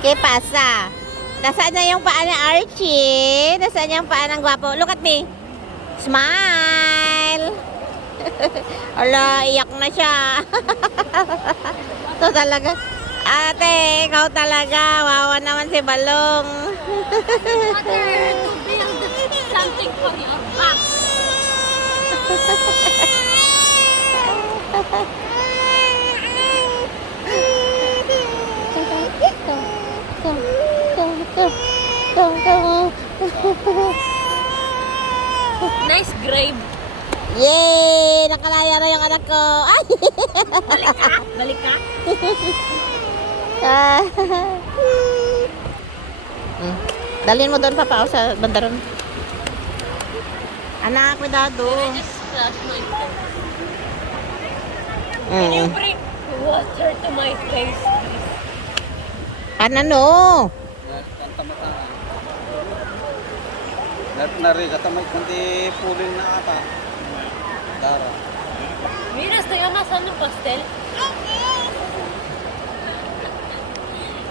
¿Qué pasa? Nasaan na yung paa ni Archie? Nasaan yung paa ng gwapo? Look at me. Smile! Ala, iyak na siya. Ito talaga. Ate, ikaw talaga. Wawa naman si Balong. Mother, to build something for your back. Nice grave. Yay! Nakalaya na yung anak ko. Ay! Balik ka? Balik ka? Ah. Dalhin mo doon, papa, sa bandaron. Anak, cuidado. Can I just splash my face? Can you bring water to my face, please? Ano? Nari katamay kundi pulin na ata. Dara. Mira, estoy amasando un pastel.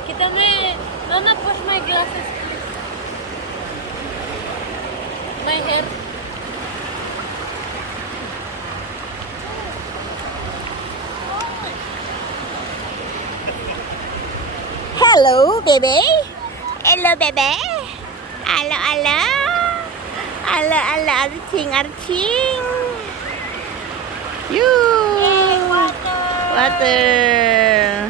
Quítame. Mama, push my glasses, please. My hair. Hello, baby. Hello, baby. Hello, hello. Hello, hello, arching, arching. You. Water. Water.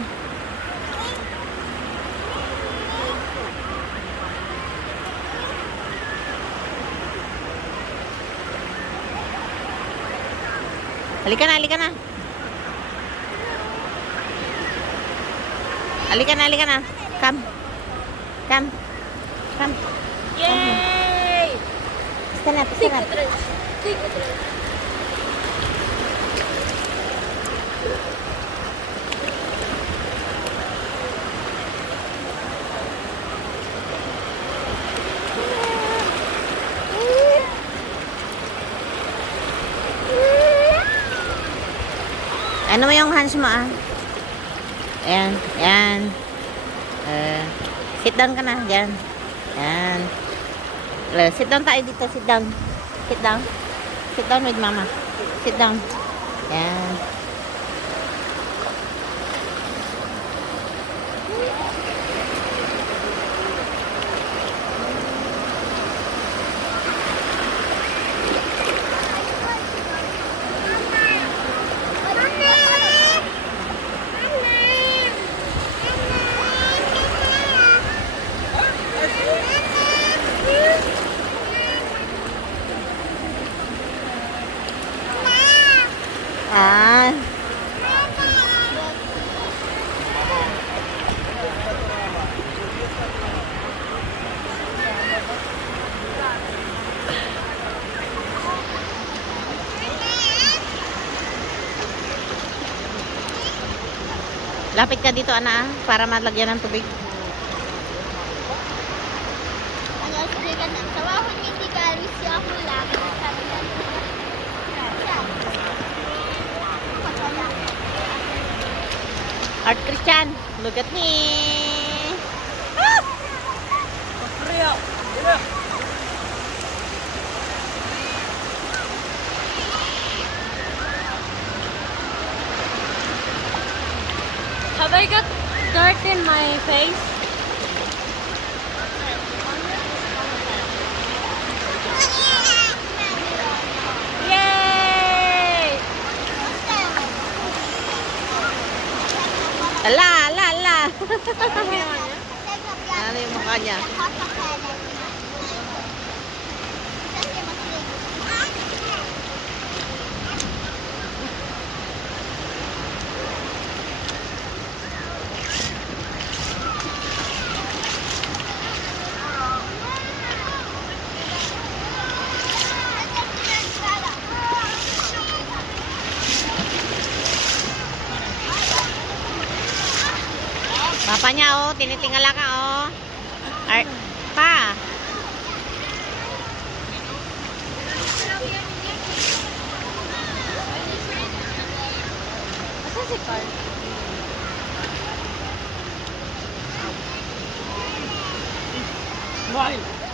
Halika na, halika na. Halika na, halika na. Come. Come. Come. Yay! Stand up, Take stand a up. drink. Take a drink. Ano mo yung hands mo, ah? Ayan, ayan. Sit down ka na, dyan. Ayan. Sit down tayo dito, sit down. Sit down. Sit down with mama. Sit down. Ayan. Ah. Lapit ka dito, ana, para malagyan ng tubig. Art Christian, look at me. Have I got dirt in my face? Yay! Ala, ala, ala. Ano yung mukha niya? Papa niya, oh, tinitingala ka, oh. Pa. Asan si Carl? Smile!